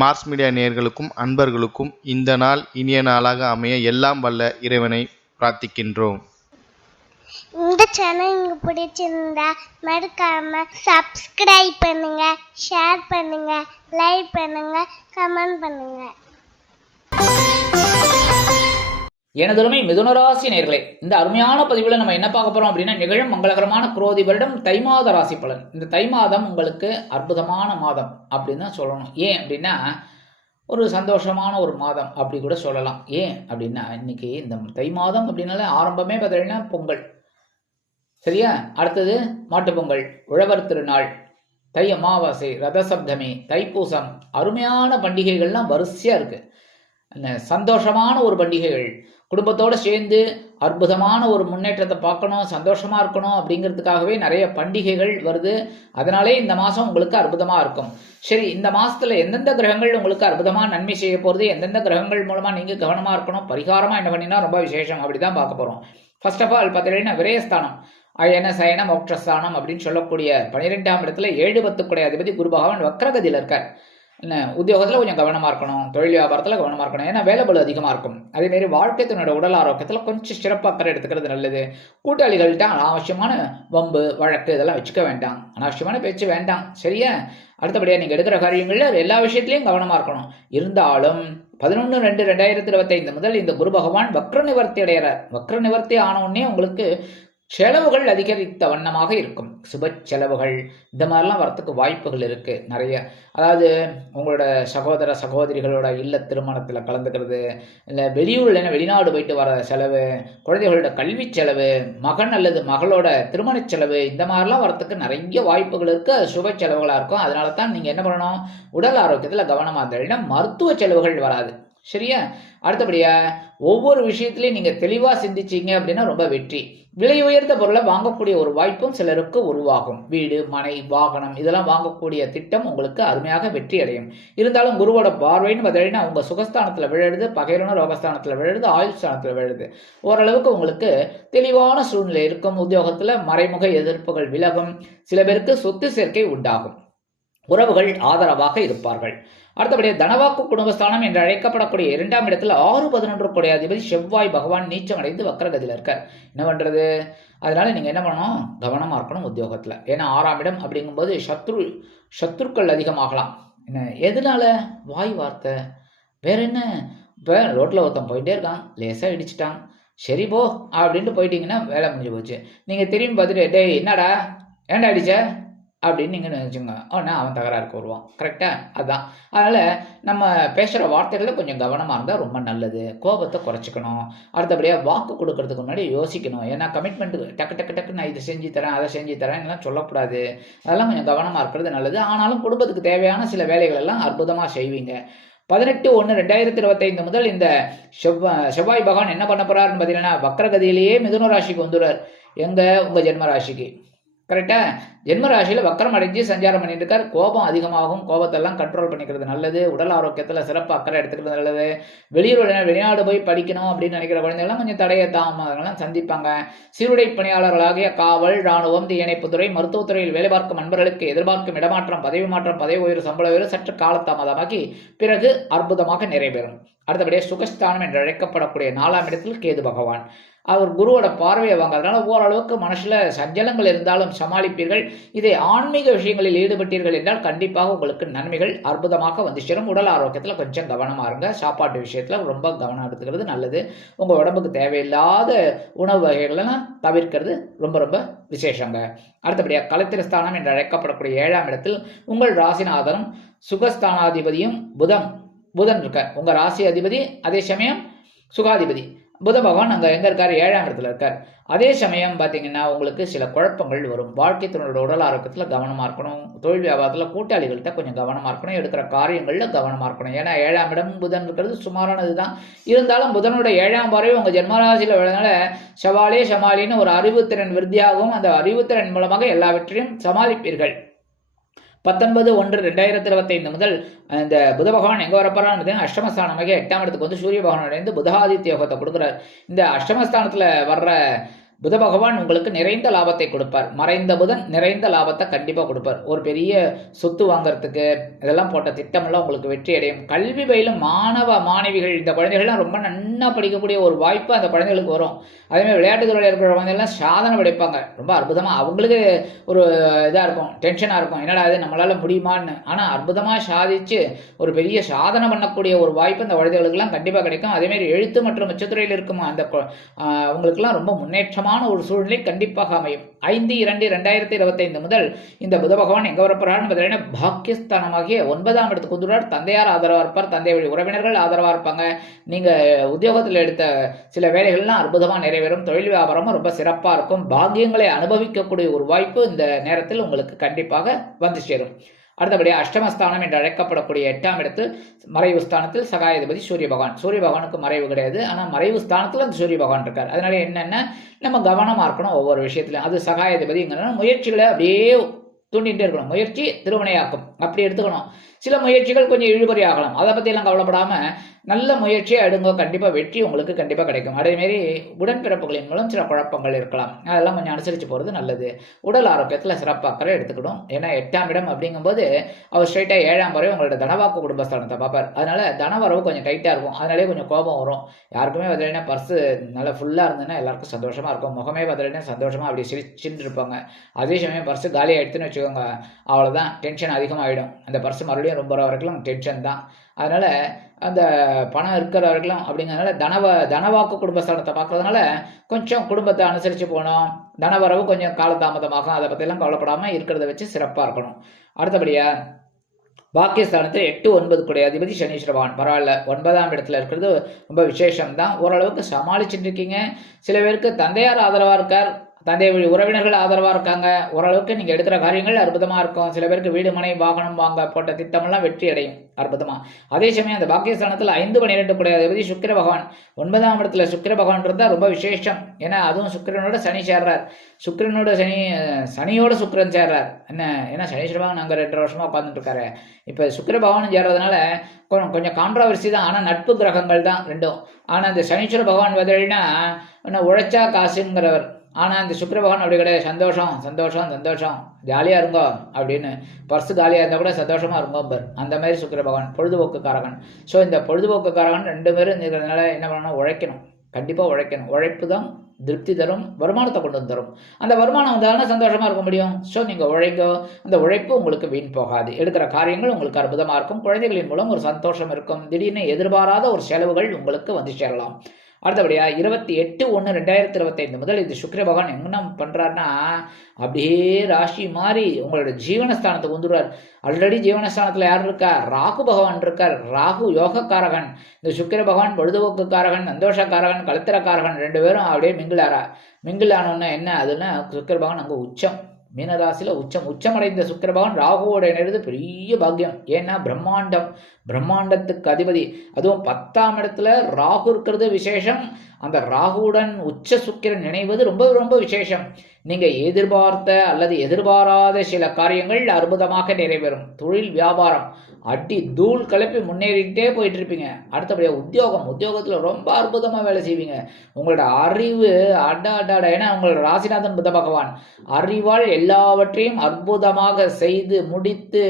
Mars media நேயர்களுக்கும் அன்பர்களுக்கும் இந்த நாள் இனிய நாளாக அமைய எல்லாம் வல்ல இறைவனை பிரார்த்திக்கின்றோம். இந்த சேனல் உங்களுக்கு பிடிச்சிருந்தா மறக்காம சப்ஸ்கிரைப் பண்ணுங்க, ஷேர் பண்ணுங்க, லைக் பண்ணுங்க, கமெண்ட் பண்ணுங்க. எனதருமை மிதுனராசி நேயர்களே, இந்த அருமையான பதிவில் நம்ம என்ன பார்க்க போறோம் அப்படின்னா, நிகழும் மங்களகரமான குரோதி வருடம் தை மாத ராசி பலன். இந்த தை மாதம் உங்களுக்கு அற்புதமான மாதம் அப்படின்னு தான் சொல்லணும். ஏன் அப்படின்னா ஒரு சந்தோஷமான ஒரு மாதம் அப்படி கூட சொல்லலாம். ஏன் அப்படின்னா இன்னைக்கு இந்த தை மாதம் அப்படின்னால ஆரம்பமே பார்த்தீங்கன்னா பொங்கல், சரியா? அடுத்தது மாட்டுப்பொங்கல், உழவர் திருநாள், தை அமாவாசை, ரதசப்தமி, தைப்பூசம், அருமையான பண்டிகைகள்லாம் வரிசையா இருக்கு. சந்தோஷமான ஒரு பண்டிகைகள், குடும்பத்தோடு சேர்ந்து அற்புதமான ஒரு முன்னேற்றத்தை பார்க்கணும், சந்தோஷமா இருக்கணும் அப்படிங்கிறதுக்காகவே நிறைய பண்டிகைகள் வருது. அதனாலே இந்த மாதம் உங்களுக்கு அற்புதமாக இருக்கும். சரி, இந்த மாதத்தில் எந்தெந்த கிரகங்கள் உங்களுக்கு அற்புதமாக நன்மை செய்ய போகிறது, எந்தெந்த கிரகங்கள் மூலமாக நீங்கள் கவனமாக இருக்கணும், பரிகாரமாக என்ன பண்ணினா ரொம்ப விசேஷம் அப்படி தான் பார்க்க போகிறோம். ஃபர்ஸ்ட் ஆஃப் ஆல் பார்த்தீங்கன்னா விரயஸ்தானம், அயன சயன மோட்சஸ்தானம் அப்படின்னு சொல்லக்கூடிய 12ஆம் இடத்துல 7-10 அதிபதி குரு பகவான் வக்ரகதியில் இருக்கார். என்ன உத்தியோகத்தில் கொஞ்சம் கவனமாக இருக்கணும், தொழில் வியாபாரத்தில் கவனமாக இருக்கணும், ஏன்னா வேலைபளு அதிகமாக இருக்கும். அதேமாரி வாழ்க்கை தன்னோட உடல் ஆரோக்கியத்தில் கொஞ்சம் சிறப்பாக எடுத்துக்கிறது நல்லது. கூட்டாளிகள்கிட்ட அனாவசியமான வம்பு வழக்கு இதெல்லாம் வச்சுக்க வேண்டாம், அனாவசியமான பேச்சு வேண்டாம், சரியா? அடுத்தபடியாக நீங்கள் எடுக்கிற காரியங்களில் எல்லா விஷயத்துலையும் கவனமாக இருக்கணும். இருந்தாலும் 11/2/2025 முதல் இந்த குரு பகவான் வக்ர நிவர்த்தி அடைகிறார். வக்ர நிவர்த்தி ஆனவுடனே உங்களுக்கு செலவுகள் அதிகரித்த வண்ணமாக இருக்கும். சுப செலவுகள் இந்த மாதிரிலாம் வரத்துக்கு வாய்ப்புகள் இருக்கு நிறைய. அதாவது உங்களோட சகோதர சகோதரிகளோட இல்ல திருமணத்தில் கலந்துக்கிறது, இல்லை வெளியூர்ல வெளிநாடு போயிட்டு வர செலவு, குழந்தைகளோட கல்வி செலவு, மகன் அல்லது மகளோட திருமண செலவு, இந்த மாதிரிலாம் வரத்துக்கு நிறைய வாய்ப்புகள் இருக்கு. அது சுப செலவுகளாக இருக்கும். அதனால தான் நீங்கள் என்ன பண்ணணும், உடல் ஆரோக்கியத்தில் கவனமாக இருந்தீங்கன்னா மருத்துவ செலவுகள் வராது, சரியா? அடுத்தபடியா ஒவ்வொரு விஷயத்திலையும் நீங்க தெளிவா சிந்திச்சீங்க அப்படின்னா ரொம்ப வெற்றி. விலை உயர்ந்த பொருளை வாங்கக்கூடிய ஒரு வாய்ப்பும் சிலருக்கு உருவாகும். வீடு, மனை, வாகனம் இதெல்லாம் வாங்கக்கூடிய திட்டம் உங்களுக்கு அருமையாக வெற்றி அடையும். இருந்தாலும் குருவோட பார்வைன்னு பார்த்தீங்கன்னா உங்க சுகஸ்தானத்துல விழுது, பகைரன ரோகஸ்தானத்துல விழுது, ஆயுள் ஸ்தானத்துல விழுது. ஓரளவுக்கு உங்களுக்கு தெளிவான சூழ்நிலை இருக்கும். உத்தியோகத்துல மறைமுக எதிர்ப்புகள் விலகும். சில பேருக்கு சொத்து சேர்க்கை உண்டாகும். உறவுகள் ஆதரவாக இருப்பார்கள். அடுத்தபடியாக தனவாக்கு குடும்பஸ்தானம் என்று அழைக்கப்படக்கூடிய 2ஆம் இடத்துல 6-11 அதிபதி செவ்வாய் பகவான் நீச்சம் அடைந்து வக்கரகதியில் இருக்கார். என்ன பண்றது? அதனால நீங்க என்ன பண்ணணும், கவனமா இருக்கணும் உத்தியோகத்துல. ஏன்னா 6ஆம் இடம் அப்படிங்கும்போது சத்ருக்கள் அதிகமாகலாம். என்ன எதனால? வாய் வார்த்தை. வேற என்ன? இப்போ ரோட்ல ஒருத்தன் போயிட்டே இருக்கான், லேசா இடிச்சிட்டான், சரி போ அப்படின்ட்டு போயிட்டீங்கன்னா வேலை முடிஞ்சு போச்சு. நீங்க திரும்பி பார்த்துட்டு டேய் என்னடா ஏன்டா அடிச்ச அப்படின்னு நீங்கள் நினச்சிங்க, ஆனால் அவன் தகராறுக்கு வருவான். கரெக்டாக? அதுதான். அதனால் நம்ம பேசுகிற வார்த்தைகளில் கொஞ்சம் கவனமாக இருந்தால் ரொம்ப நல்லது. கோபத்தை குறைச்சிக்கணும். அடுத்தபடியாக வாக்கு கொடுக்கறதுக்கு முன்னாடி யோசிக்கணும். ஏன்னா கமிட்மெண்ட்டு டக்கு நான் இதை செஞ்சு தரேன் அதை செஞ்சு தரேன் எல்லாம் சொல்லக்கூடாது. அதெல்லாம் கொஞ்சம் கவனமாக இருக்கிறது நல்லது. ஆனாலும் குடும்பத்துக்கு தேவையான சில வேலைகள் எல்லாம் அற்புதமாக செய்வீங்க. 18/1/2025 முதல் இந்த செவ்வாய் பகவான் என்ன பண்ண போறாருன்னு பார்த்தீங்கன்னா வக்கரகதியிலேயே மிதுன ராசிக்கு வந்துடுறார். உங்கள் ஜென்ம ராசிக்கு. கரெக்டா? ஜென்ம ராசியில வக்கரம் அடைஞ்சு சஞ்சாரம் பண்ணிட்டு இருக்கார். கோபம் அதிகமாகும். கோபத்தெல்லாம் கண்ட்ரோல் பண்ணிக்கிறது நல்லது. உடல் ஆரோக்கியத்துல சிறப்பு அக்கறை எடுத்துக்கிறது நல்லது. வெளிநாடு போய் படிக்கணும் அப்படின்னு நினைக்கிற குழந்தைகள்லாம் கொஞ்சம் தடைய தாமதங்கள்லாம் சந்திப்பாங்க. சீருடை பணியாளர்களாகிய காவல், இராணுவம், தீயணைப்புத்துறை, மருத்துவத்துறையில் வேலை பார்க்கும் நண்பர்களுக்கு எதிர்பார்க்கும் இடமாற்றம், பதவி மாற்றம், பதவி உயர்வு, சம்பள உயர்வு சற்று காலதாமதமாகி பிறகு அற்புதமாக நிறைவேறும். அடுத்தபடியாக சுகஸ்தானம் என்று அழைக்கப்படக்கூடிய 4ஆம் இடத்தில் கேது பகவான் அவர் குருவோட பார்வையை வாங்கிறதுனால ஓரளவுக்கு மனசுல சஞ்சலங்கள் இருந்தாலும் சமாளிப்பீர்கள். இதை ஆன்மீக விஷயங்களில் ஈடுபட்டீர்கள் என்றால் கண்டிப்பாக உங்களுக்கு நன்மைகள் அற்புதமாக வந்து சேரும். உடல் ஆரோக்கியத்தில் கொஞ்சம் கவனமாக இருங்க. சாப்பாட்டு விஷயத்தில் ரொம்ப கவனம் எடுத்துக்கிறது நல்லது. உங்கள் உடம்புக்கு தேவையில்லாத உணவு வகைகளெல்லாம் தவிர்க்கிறது ரொம்ப ரொம்ப விசேஷங்க. அடுத்தபடியாக கலத்திரஸ்தானம் என்று அழைக்கப்படக்கூடிய 7ஆம் இடத்தில் உங்கள் ராசிநாதனும் சுகஸ்தானாதிபதியும் புதன் இருக்கார். உங்கள் ராசி அதிபதி, அதே சமயம் சுகாதிபதி புத பகவான் அங்கே எங்கே இருக்கார்? 7ஆம் இடத்துல இருக்கார். அதே சமயம் பார்த்தீங்கன்னா உங்களுக்கு சில குழப்பங்கள் வரும். வாழ்க்கை துணையோட உடல் ஆரோக்கியத்தில் கவனமாக இருக்கணும். தொழில் வியாபாரத்தில் கூட்டாளிகள்கிட்ட கொஞ்சம் கவனமாக இருக்கணும். எடுக்கிற காரியங்களில் கவனமாக இருக்கணும். ஏன்னா 7ஆம் இடம் புதன் இருக்கிறது சுமாரானது தான். இருந்தாலும் புதனோட 7ஆம் பார்வை உங்கள் ஜென்மராசியில் விழுறதுனால சமாளின்னு ஒரு அறிவுத்திறன் விருத்தியாகவும் அந்த அறிவுத்திறன் மூலமாக எல்லாவற்றையும் சமாளிப்பீர்கள். 19/1/2025 முதல் இந்த புத பகவான் எங்கே வரப்போறான்னு அஷ்டமஸ்தானமாக 8ஆம் இடத்துக்கு வந்து சூரிய பகவான் அடைந்து புதாதித்ய யோகத்தை கொடுக்குறார். இந்த அஷ்டமஸ்தானத்தில் வர்ற புத பகவான் உங்களுக்கு நிறைந்த லாபத்தை கொடுப்பார். மறைந்த புதன் நிறைந்த லாபத்தை கண்டிப்பாக கொடுப்பார். ஒரு பெரிய சொத்து வாங்குறதுக்கு இதெல்லாம் போட்ட திட்டமெல்லாம் உங்களுக்கு வெற்றி அடையும். கல்வி பயிலும் மாணவ மாணவிகள், இந்த குழந்தைகள்லாம் ரொம்ப நன்னா படிக்கக்கூடிய ஒரு வாய்ப்பு அந்த குழந்தைகளுக்கு வரும். அதேமாதிரி விளையாட்டுத்துறையில் இருக்கிற குழந்தைகள்லாம் சாதனை படைப்பாங்க. ரொம்ப அற்புதமாக அவங்களுக்கு ஒரு இதாக இருக்கும், டென்ஷனாக இருக்கும், என்னடா இது நம்மளால் முடியுமான்னு. ஆனால் அற்புதமாக சாதித்து ஒரு பெரிய சாதனை பண்ணக்கூடிய ஒரு வாய்ப்பு அந்த குழந்தைகளுக்கெல்லாம் கண்டிப்பாக கிடைக்கும். அதேமாதிரி எழுத்து மற்றும் உச்சத்துறையில் இருக்கும் அந்த அவங்களுக்கெல்லாம் ரொம்ப முன்னேற்றமான ஒரு சூழ்நிலை கண்டிப்பாக அமையும். 5/2/2025 முதல் இந்த புத பகவான் எங்க வரப்போறாருன்னு பார்த்தீங்கன்னா பாக்கியஸ்தானமாகிய 9ஆம் இடத்துக்கு வந்துடுறார். தந்தையார் ஆதரவா இருப்பார், தந்தை வழி உறவினர்கள் ஆதரவா இருப்பாங்க. நீங்க உத்தியோகத்தில் எடுத்த சில வேலைகள்லாம் அற்புதமா நிறைவேறும். தொழில் வியாபாரமும் ரொம்ப சிறப்பா இருக்கும். பாக்கியங்களை அனுபவிக்கக்கூடிய ஒரு வாய்ப்பு இந்த நேரத்தில் உங்களுக்கு கண்டிப்பாக வந்து சேரும். அடுத்தபடியாக அஷ்டமஸ்தானம் என்று அழைக்கப்படக்கூடிய 8ஆம் இடத்தில் மறைவு ஸ்தானத்தில் சகாயாதிபதி சூரிய பகவான். சூரிய பகவானுக்கு மறைவு கிடையாது, ஆனால் மறைவு ஸ்தானத்தில் அந்த சூரிய பகவான் இருக்கார். அதனால என்னென்ன நம்ம கவனமாக இருக்கணும் ஒவ்வொரு விஷயத்துலையும். அது சகாயாதிபதிங்கிறனா முயற்சிகளை அப்படியே தூண்டிகிட்டே இருக்கணும். முயற்சி திருவினையாக்கும் அப்படி எடுத்துக்கணும். சில முயற்சிகள் கொஞ்சம் இழுபறி ஆகலாம், அதை பற்றியெல்லாம் கவலைப்படாமல் நல்ல முயற்சியை எடுங்க, கண்டிப்பாக வெற்றி உங்களுக்கு கண்டிப்பாக கிடைக்கும். அதேமாரி உடன்பிறப்புகளின் மூலம் சில குழப்பங்கள் இருக்கலாம், அதெல்லாம் கொஞ்சம் அனுசரித்து போகிறது நல்லது. உடல் ஆரோக்கியத்தில் சிறப்பாக்கரை எடுத்துக்கணும். ஏன்னா 8ஆம் இடம் அப்படிங்கும்போது அவர் ஸ்ட்ரைட்டாக 7ஆம் வரை உங்களோட தனவாக்கு குடும்பஸ்தானத்தை பார்ப்பார். அதனால தனவரவு கொஞ்சம் டைட்டாக இருக்கும், அதனாலே கொஞ்சம் கோபம் வரும். யாருக்குமே பார்த்தீங்கன்னா பர்ஸு நல்லா ஃபுல்லாக இருந்ததுன்னா எல்லாருக்கும் சந்தோஷமாக இருக்கும். முகமே பார்த்தீங்கன்னா சந்தோஷமாக அப்படி சிரிச்சுட்டு இருப்பாங்க. அதே சமயம் பர்ஸு காலி ஆகிடுதுன்னு வச்சுக்கோங்க, அவ்வளோதான், டென்ஷன் அதிகமாகிடும். அந்த பர்ஸு மறுபடியும் ரொம்ப வரைக்கும் டென்ஷன் தான். அதனால் அந்த பணம் இருக்கிறவர்களும் அப்படிங்கிறதுனால தனவாக்கு குடும்பஸ்தானத்தை பார்க்கறதுனால கொஞ்சம் குடும்பத்தை அனுசரித்து போகணும். தனவரவு கொஞ்சம் காலதாமதமாகும், அதை பற்றியெல்லாம் கவலைப்படாமல் இருக்கிறத வச்சு சிறப்பாக இருக்கணும். அடுத்தபடியாக பாக்கியஸ்தானத்தில் 8, 9 கூடிய அதிபதி சனீஸ்வர பகவான். பரவாயில்ல, 9ஆம் இடத்துல இருக்கிறது ரொம்ப விசேஷம்தான். ஓரளவுக்கு சமாளிச்சுட்டு இருக்கீங்க. சில பேருக்கு தந்தையார் ஆதரவாக இருக்கார், தந்தை வழி உறவினர்கள் ஆதரவாக இருக்காங்க. ஓரளவுக்கு நீங்கள் எடுக்கிற காரியங்கள் அற்புதமாக இருக்கும். சில பேருக்கு வீடு மனை வாகனம் வாங்க போட்ட திட்டமெல்லாம் வெற்றி அடையும் அற்புதமாக. அதே சமயம் அந்த பாக்கியஸ்தானத்தில் 5, 12 கூடிய அதிபதி சுக்கிர பகவான். 9ஆம் இடத்துல சுக்கிர பகவான் இருந்தால் ரொம்ப விசேஷம். ஏன்னா அதுவும் சுக்கிரனோட சனி சேர்றார். சுக்கிரனோட சனியோட சுக்கிரன் சேர்றார். ஏன்னா சனீஸ்வர பகவான் நாங்கள் 2 வருஷமாக உட்காந்துட்டு இருக்காரு. இப்போ சுக்கிர பகவான் சேர்றதுனால கொஞ்சம் கான்ட்ராவர்சி தான், ஆனால் நட்பு கிரகங்கள் தான் ரெண்டும். ஆனால் இந்த சனீஸ்வர பகவான் பதில்னா உழைச்சா காசுங்கிறவர். ஆனால் இந்த சுக்கிர பகவான் அப்படி கிடையாது. சந்தோஷம் சந்தோஷம் சந்தோஷம், ஜாலியாக இருங்கோ அப்படின்னு. பர்ஸு காலியாக இருந்தால் கூட சந்தோஷமாக இருங்கோம்பர். அந்த மாதிரி சுக்கிர பகவான் பொழுதுபோக்குக்காரகன். ஸோ இந்த பொழுதுபோக்குக்காரகன் 2 பேரும் இருக்கிறதுனால என்ன பண்ணணும், உழைக்கணும், கண்டிப்பாக உழைக்கணும். உழைப்பு தான் திருப்தி தரும், வருமானத்தை கொண்டு வந்து தரும். அந்த வருமானம் வந்தாலும் சந்தோஷமாக இருக்க முடியும். ஸோ நீங்கள் உழைங்க, அந்த உழைப்பு உங்களுக்கு வீண் போகாது. எடுக்கிற காரியங்கள் உங்களுக்கு அற்புதமாக இருக்கும். குழந்தைகளின் மூலம் ஒரு சந்தோஷம் இருக்கும். திடீர்னு எதிர்பாராத ஒரு செலவுகள் உங்களுக்கு வந்து சேரலாம். அடுத்தபடியாக 28/1/2025 முதல் இது சுக்கிர பகவான் என்ன பண்ணுறாருன்னா அப்படியே ராசி மாதிரி உங்களோட ஜீவனஸ்தானத்துக்கு வந்துடுவார். ஆல்ரெடி ஜீவனஸ்தானத்தில் யார் இருக்கா, ராகு பகவான் இருக்கார். ராகு யோகக்காரகன், இந்த சுக்கிர பகவான் பொழுதுபோக்குக்காரகன், சந்தோஷக்காரகன், கலத்திரக்காரகன். 2 பேரும் அப்படியே மிங்கிள் ஆனோன்னா என்ன அதுன்னா சுக்கிர பகவான் அங்கே உச்சம், மீனராசியில் உச்சமடைந்த சுக்கிர பகவான் ராகுவோட இணைறது பெரிய பாக்கியம். ஏன்னா பிரம்மாண்டத்துக்கு அதிபதி, அதுவும் 10ஆம் இடத்துல ராகு இருக்கிறது விசேஷம். அந்த ராகுவுடன் உச்ச சுக்கிரன் இணைவது ரொம்ப ரொம்ப விசேஷம். நீங்க எதிர்பார்த்த அல்லது எதிர்பாராத சில காரியங்கள் அற்புதமாக நிறைவேறும். தொழில் வியாபாரம் அடி தூள் கிளப்பி முன்னேறிக்கிட்டே போயிட்டு இருப்பீங்க. அடுத்தபடியாக உத்தியோகத்தில் ரொம்ப அற்புதமாக வேலை செய்வீங்க. உங்களோட அறிவு அடாடா, ஏன்னா உங்களோட ராசிநாதன் புத பகவான் அறிவால் எல்லாவற்றையும் அற்புதமாக செய்து முடித்து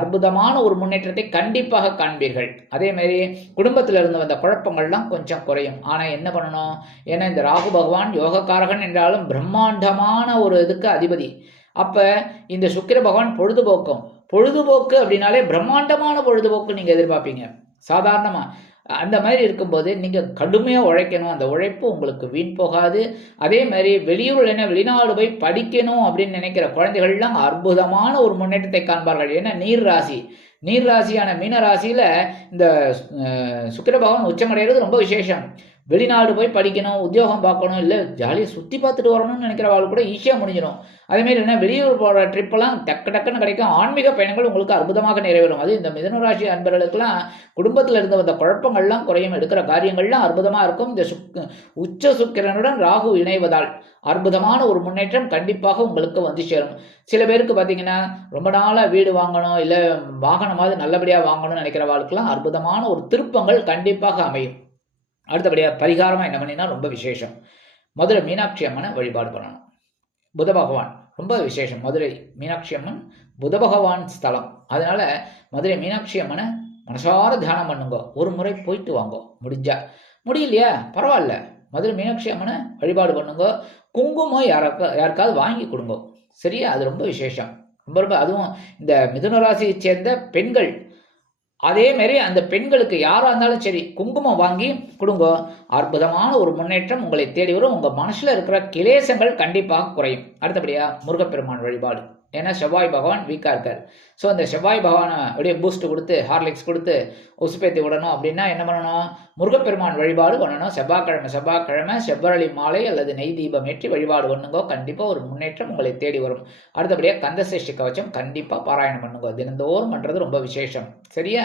அற்புதமான ஒரு முன்னேற்றத்தை கண்டிப்பாக காண்பீர்கள். அதே மாதிரி குடும்பத்தில் இருந்து வந்த குழப்பங்கள்லாம் கொஞ்சம் குறையும். ஆனால் என்ன பண்ணணும், ஏன்னா இந்த ராகு பகவான் யோகக்காரகன் என்றாலும் பிரம்மாண்டமான ஒரு இதுக்கு அதிபதி. அப்போ இந்த சுக்கிர பகவான் பொழுதுபோக்கு அப்படின்னாலே பிரம்மாண்டமான பொழுதுபோக்கு நீங்கள் எதிர்பார்ப்பீங்க சாதாரணமாக. அந்த மாதிரி இருக்கும்போது நீங்கள் கடுமையாக உழைக்கணும். அந்த உழைப்பு உங்களுக்கு வீண் போகாது. அதே மாதிரி வெளிநாடு போய் படிக்கணும் அப்படின்னு நினைக்கிற குழந்தைகள்லாம் அற்புதமான ஒரு முன்னேற்றத்தை காண்பார்கள். ஏன்னா நீர் ராசியான மீன ராசியில் இந்த சுக்கிர பகவான் உச்சமடைகிறது ரொம்ப விசேஷம். வெளிநாடு போய் படிக்கணும், உத்தியோகம் பார்க்கணும், இல்லை ஜாலியாக சுற்றி பார்த்துட்டு வரணும்னு நினைக்கிறவாள் கூட ஈஸியாக முடிஞ்சிடும். அதேமாரி என்ன வெளியூர் போகிற ட்ரிப்பெல்லாம் டக்குன்னு கிடைக்கும். ஆன்மீக பயணங்கள் உங்களுக்கு அற்புதமாக நிறைவேறும். அது இந்த மிதுன ராசி அன்பர்களுக்கெல்லாம் குடும்பத்தில் இருந்த வந்த குழப்பங்கள்லாம் குறையும். எடுக்கிற காரியங்கள்லாம் அற்புதமாக இருக்கும். இந்த உச்ச சுக்கிரனுடன் ராகு இணைவதால் அற்புதமான ஒரு முன்னேற்றம் கண்டிப்பாக உங்களுக்கு வந்து சேரும். சில பேருக்கு பார்த்தீங்கன்னா ரொம்ப நாளாக வீடு வாங்கணும், இல்லை வாகனமாவது நல்லபடியாக வாங்கணும்னு நினைக்கிறவாளுக்கெல்லாம் அற்புதமான ஒரு திருப்பங்கள் கண்டிப்பாக அமையும். அடுத்தபடியாக பரிகாரமாக என்ன பண்ணினா ரொம்ப விசேஷம். மதுரை மீனாட்சி அம்மனை வழிபாடு பண்ணணும். புத பகவான் ரொம்ப விசேஷம். மதுரை மீனாட்சி அம்மன் புத பகவான் ஸ்தலம். அதனால மதுரை மீனாட்சி அம்மனை மனசார தியானம் பண்ணுங்க. ஒரு முறை போயிட்டு வாங்க முடிஞ்சா. முடியலையா பரவாயில்ல, மதுரை மீனாட்சி அம்மனை வழிபாடு பண்ணுங்க. குங்குமம் யாருக்காவது வாங்கி கொடுங்க. சரியா? அது ரொம்ப விசேஷம். ரொம்ப அதுவும் இந்த மிதுன ராசியை சேர்ந்த பெண்கள், அதே மாதிரி அந்த பெண்களுக்கு யாரா இருந்தாலும் சரி குங்குமம் வாங்கி கொடுங்க. அற்புதமான ஒரு முன்னேற்றம் உங்களை தேடி வரும். உங்க மனசுல இருக்கிற கிளேசங்கள் கண்டிப்பாக குறையும். அடுத்தபடியா முருகப்பெருமான் வழிபாடு. ஏன்னா செவ்வாய் பகவான் வீக்கா இருக்கார். ஸோ அந்த செவ்வாய் பகவானை அப்படியே பூஸ்ட் கொடுத்து ஹார்லிக்ஸ் கொடுத்து உசுப்பேத்தி விடணும் அப்படின்னா என்ன பண்ணணும்? முருகப்பெருமான் வழிபாடு பண்ணணும். செவ்வாய்க்கிழமை செவ்வரளி மாலை அல்லது நெய் தீபம் ஏற்றி வழிபாடு பண்ணுங்க. கண்டிப்பா ஒரு முன்னேற்றம் உங்களை தேடி வரும். அடுத்தபடியா கந்தசஷ்டி கவச்சம் கண்டிப்பா பாராயணம் பண்ணுங்க. தினந்தோறும் பண்றது ரொம்ப விசேஷம். சரியா?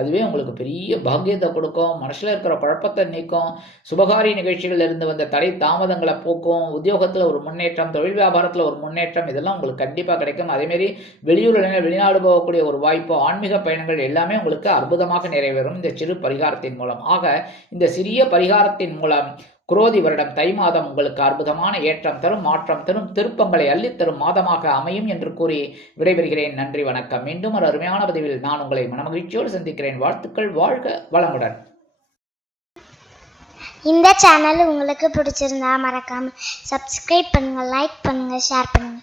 அதுவே உங்களுக்கு பெரிய பாக்கியத்தை கொடுக்கும். மனசுல இருக்கிற குழப்பத்தை நீக்கும். சுபகாரி நிகழ்ச்சிகள் இருந்து வந்த தடை தாமதங்களை போக்கும். உத்தியோகத்துல ஒரு முன்னேற்றம், தொழில் வியாபாரத்துல ஒரு முன்னேற்றம், இதெல்லாம் உங்களுக்கு கண்டிப்பா கிடைக்கும். அதே மாதிரி வெளிநாடு போகக்கூடிய ஒரு வாய்ப்பு, ஆன்மீக பயணங்கள் எல்லாமே உங்களுக்கு அற்புதமாக நிறைவேறும் இந்த சிறு பரிகாரத்தின் மூலம். ஆக இந்த சிறிய பரிகாரத்தின் மூலம் குரோதி வருடம் தை மாதம் உங்களுக்கு அற்புதமான ஏற்றம் தரும், மாற்றம் தரும், திருப்பங்களை அள்ளித்தரும் மாதமாக அமையும் என்று கூறி விடைபெறுகிறேன். நன்றி, வணக்கம். மீண்டும் ஒரு அருமையான பதிவில் நான் உங்களை மனமகிழ்ச்சியோடு சந்திக்கிறேன். வாழ்த்துக்கள். வாழ்க வளமுடன். இந்த சேனல் உங்களுக்கு பிடிச்சிருந்தா மறக்காம சப்ஸ்கிரைப் பண்ணுங்க, லைக் பண்ணுங்க, ஷேர் பண்ணுங்க.